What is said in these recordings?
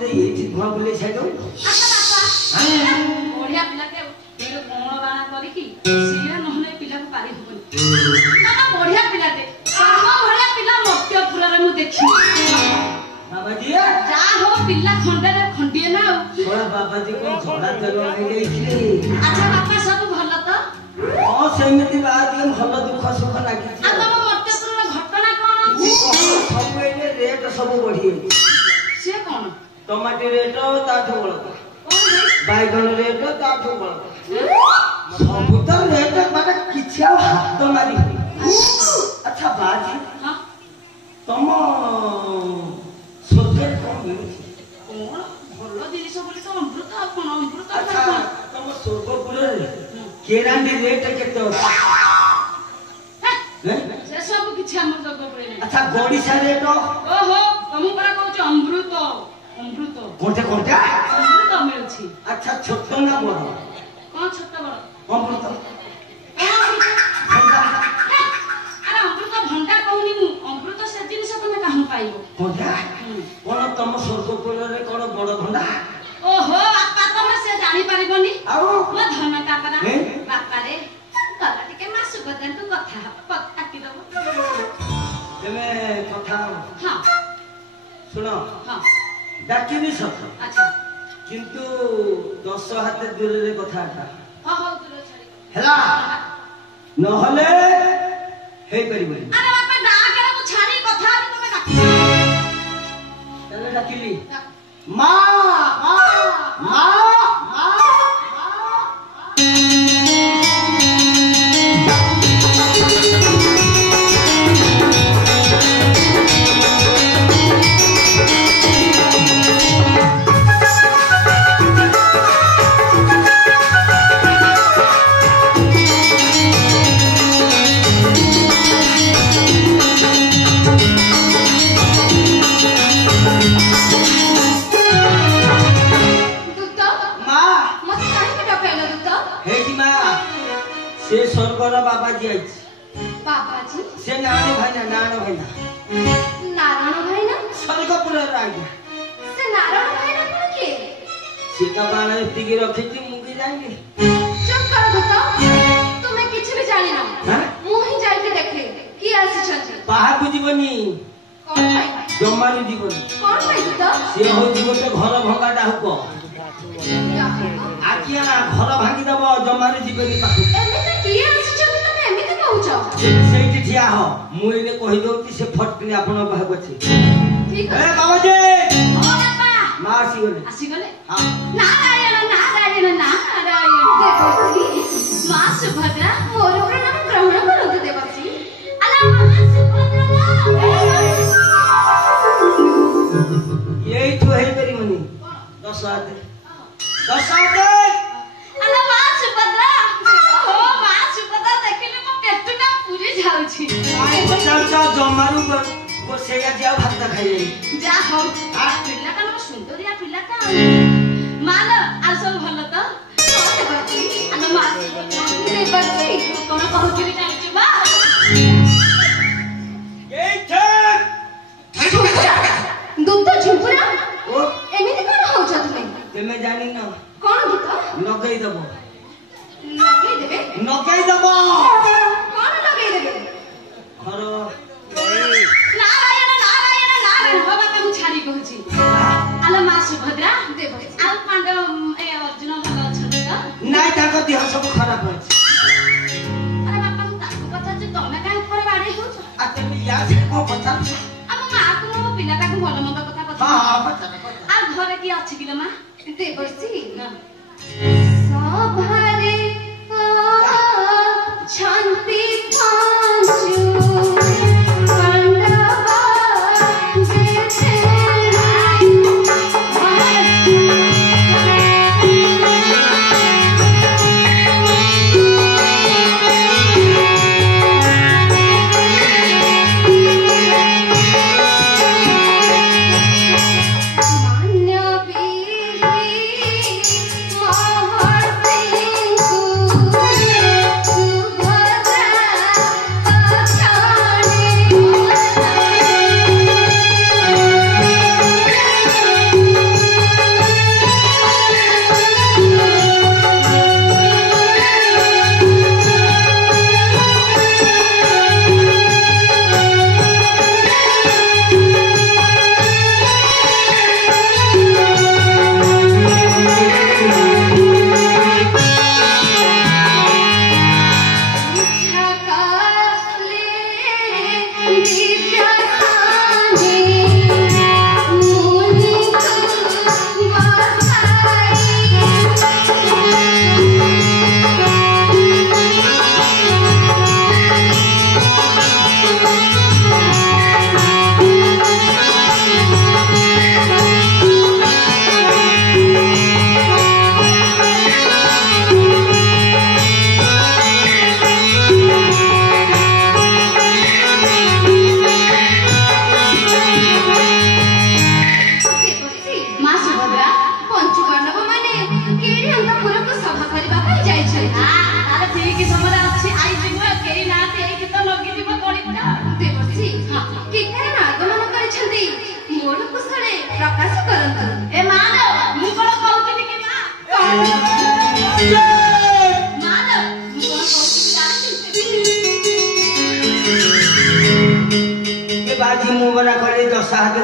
मते ये धुआ बुले छाइदो बढ़िया पिलाते कोण बाणा करिकी सिया नहले पिला को पारी होबनी ना बढ़िया पिलाते हम बढ़िया पिला मत्यपुरा रे मु देखि बाबा जी जा हो पिला खंडे रे खंडिए ना छोड़ा बाबा जी को झड़ा तेल आने गई अच्छा बापा सब भल तो हां सेमिति बात के भल दुख सुख लागी आ तम मत्यपुरा घटना कोन सब एने रेट सब बढ़ी से कोन टमाटर रेट ताठो बड़ कोन बैगन रेट ताठो बड़ सब तो रेट माने किछ हाथ मारी अच्छा बाजी हां तम सोचे कोन मिलुछि कोन भलो जिनिस बोली तो अमृत कोन अमृत अच्छा तम सोरगपुर रे केरांडी रेट केते से सब किछ हमर जग परे नै अच्छा गोडीसा रेट ओहो तुम परा कहू अमृत अमृत कोटे कोटे अमृत मिलछि अच्छा छोट ना बड़ कोन छोट बड़ अमृत अरे अमृत भंडा कहूनी मु अमृत से जिनिस तुमे काहू पाइबो कोटा कोन तम सोरगपुर रे कोन बड़ भंडा ओहो आपा तुमे से जानि परिबनी आउ म धन काकरा बापा रे कला टिके मासु गदन तू कथा पत काटी दबो तेमे कथा हां सुनो हां डाकिनी सत अच्छा किंतु 10 हाथ दूर रे कथा था हां हो दूर छाड़ी हला नहले हे परिबनी अरे बापा डाकरा मु छाड़ी कथा तुमे काटी तने डाकिली मां मां से स्वर्गर बाबाजी आई बाबाजी से नारायण भाई नारायण भाई ना स्वर्गपुर आज्ञा से नारायण भाई ना कोन के से तो बाण एतिकी रखिति मु की जाइनी चुप करो तो तुम्हें किछ भी जानि ना हां मु ही जाई के देखे की आसी छथि बाहा को जीवनी कोन भाई जम्मारी जीवनी कोन भाई तो से होती गोटे घर भंगा डाहुक आज्ञा घर भांगी दब जम्मारी जीवनी पाखु एमे की आसी छथि तमे एमिते कहउछ सेठी ठिया हो मु एने कहि दोती से फटकिनी आपन बाहक अछि ठीक ए है बाबाजी ओ बापा मां आसी गले हां नारायण देवसी मां सुभद्रा मोर प्रणाम ग्रहण करतु देवसी अला मां सुभद्रा यही तो है परिमनी 10 हाथ अला मां सुभद्रा ओ मां सुभद्रा देखिले मो पेटुना पूरी जाउछि आई बच्चा जमारू को सेया दिया भात खाई जा हो पिल्ला का सुंदरिया पिल्ला का माल आ सब भल तो देवसी अला मां देवसी कोन कहउछि जाउछि बा ए ठक दूध झुपुरा ओ एमिति कोन होउछ तुमे तेमे जानी न कोन दूध नगई दबो लगे देबे नगई दबो कोन लगे देबे घर नारायण नारायण नारायण हो बापा मु छाड़ी कहूची आलो मां सुभद्रा देव आ पांडव ए अर्जुन भल अछन त नाइ ताको देह सब खराब अछि अरे बापा मु ताको पता जे तमे काहे ऊपर बाडे होछ आ तेमे या से को पता आ मां को मो पिला ताको भल मंद कथा पता हां हां पता आ घरे की अछि किलो मां देवसी ना सभारे शांति पांचू पांडवा जे मान्य वीर महा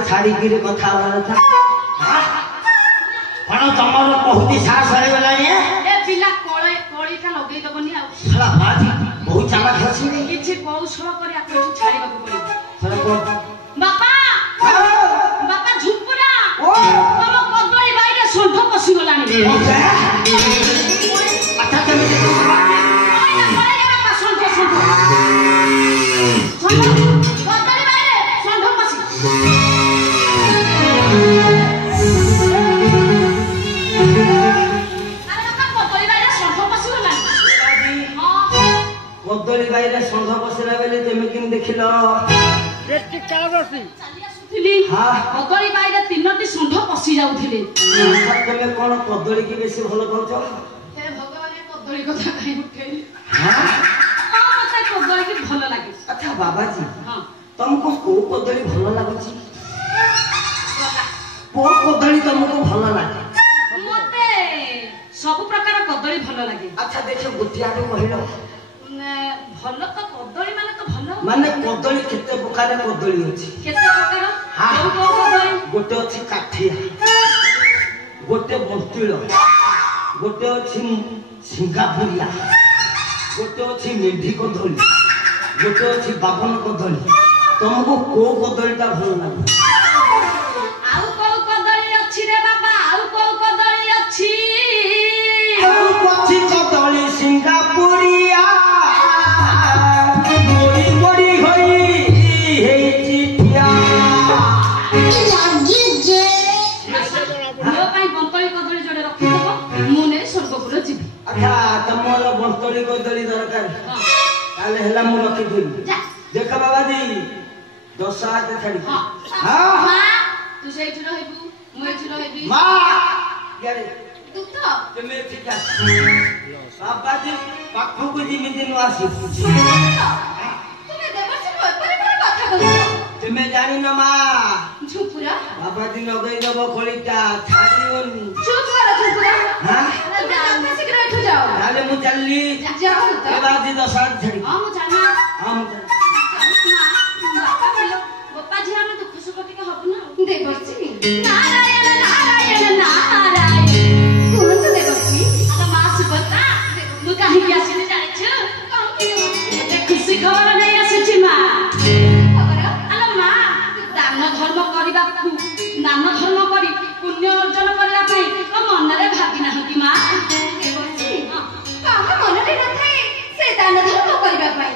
ଛାଡ଼ିକିରି କଥା ହେବା କଥା। କଣ ତମର ବହୁତ ସାହସ ହେଇଗଲାଣି? ଏ ପିଲା କଳିଟା ଲଗେଇ ଦବନି ଆଉ। ଶଳା ବାଜି ବହୁତ ଚାଲାକ ଅଛି। କିଛି କୌଶଳ କରି ଆକୁ ଏଠୁ ଛାଡ଼ିବାକୁ ପଡ଼ିବ। ଶଳା କଣ? ବାପା ବାପା ଝୁମ୍ପୁରା ତମ କଦଳୀ ବାଇରେ ଷଣ୍ଢ ପଶିଗଲାଣି। ଆଚ୍ଛା କେମିତି? କଦଳୀ ବାଇରେ ଷଣ୍ଢ ପଶି କଦଳୀ ବାଇରେ ଷଣ୍ଢ ପଶିଲା ବୋଲି ତମେ କେମିତି ଦେଖିଲ? କଦଳୀ ବାଇରେ 3ଟି ଷଣ୍ଢ ପଶି ଯାଉଥିଲେ। ତମେ କଣ କଦଳୀ କି ବେଶୀ ଭଲ ପାଉଛ? ଭଗବାନ କଦଳୀ କଥା କାହିଁ ଉଠେଇଲି? ମତେ କଦଳୀ କି ଭଲ ଲାଗେ। ଆଚ୍ଛା ବାବାଜୀ ତମକୁ କୋଉ କଦଳୀ ଭଲ ଲାଗୁଛି? କୋଉ କଦଳୀ ତମକୁ ଭଲ ଲାଗେ? ମତେ ସବୁ ପ୍ରକାର କଦଳୀ ଭଲ ଲାଗେ। ଆଚ୍ଛା ଦେଖ ଗୋଟିଏ ଆଡୁ କହିଲ। ଭଲ ତ କଦଳୀ ମାନେ ତ ଭଲ। ମାନେ କଦଳୀ କେତେ ପ୍ରକାର କଦଳୀ ଅଛି? କେତେ ପ୍ରକାର? କୋଉ କଦଳୀ? ଗୋଟେ ଅଛି କାଠିଆ, ଗୋଟେ ବନ୍ତୁଳ, ଗୋଟେ ଅଛି ସିଙ୍ଗାପୁରିଆ, ଗୋଟେ ଅଛି ମେଢି କଦଳୀ, ଗୋଟେ ଅଛି ବାବନ କଦଳୀ। ତମକୁ କୋଉ କଦଳୀଟା ଭଲ ଲାଗେ? ଆଉ କୋଉ କଦଳୀ ଅଛି ରେ ବାବା? ଆଉ କୋଉ କଦଳୀ ଅଛି? ଆଉ ଅଛି କଦଳୀ ସିଙ୍ଗାପୁରିଆ ମୋଡ଼ି ମୋଡ଼ି ହୋଇ ହେଇଛି ଠିଆ। ମୋ ପାଇଁ ବନ୍ତଳୀ କଦଳୀ ଯୋଡ଼େ ରଖିଦେବ, ମୁଁ ନେଇ ସ୍ୱର୍ଗପୁର ଯିବି। ଆଚ୍ଛା ତମର ବନ୍ତଳୀ କଦଳୀ ଦରକାର ତାହେଲେ ହେଲା, ମୁଁ ରଖିଥିଲି। ଦେଖ ବାବାଜୀ 10 ହାତ ଛାଡି ତୁ ସେଇଠି ରହିବୁ, ମୁଁ ଏଇଠି ରହିବି। ମା ତୁ ତ ତୁମେ ଠିକ ଆସ ବାବାଜୀ ପାଖକୁ ଯେମିତି ନ ଆସି। ତୁମେ ଦେବଶ୍ରୀ ଏପରି କଣ କଥା କହୁଛ? ତୁମେ ଜାଣିନ ମା ଝୁମ୍ପୁରା ବାବାଜୀ ଲଗେଇ ଦବ ଖୋଳିଟା ଛାଡ଼ିବନି। ଚୁପ୍ କର ଝୁମ୍ପୁରା। ଶୀଘ୍ର ଏଠୁ ଯାଅ। ତାହେଲେ ମୁଁ ଚାଲିଲି। ଯାଅ ତ। ବାବାଜୀ 10 ହାତ ଛାଡି। ହଁ ମୁଁ ଜାଣିନା। ହଁ ମୁଁ ଚାଲିଲି। ବାପା କହିଲ ବୋପା ଝିଅ ଆମେ ଦୁଃଖ ସୁଖ ଟିକେ ହବୁ ନା। ଦେବଶ୍ରୀ ନାରାୟଣ ନାରାୟଣ ନାରାୟଣ। କୁହନ୍ତୁ ଦେବଶ୍ରୀ। ଆଲୋ ମା ସୁଭଦ୍ରା ମୁଁ କାହିଁକି ଆସିଲି ଜାଣିଛୁ? ଗୋଟେ ଖୁସି ଖବର ନେଇ ଆସିଛି ମା। ଆଲୋ ମା ଦାନ ଧର୍ମ କରିବାକୁ, ଦାନ ଧର୍ମ କରି ପୁଣ୍ୟ ଅର୍ଜନ କରିବା ପାଇଁ ମୋ ମନରେ ଭାବି ନାହାନ୍ତି ମା। କାହା ମନରେ ନଥାଏ ସେ ଦାନ ଧର୍ମ କରିବା ପାଇଁ।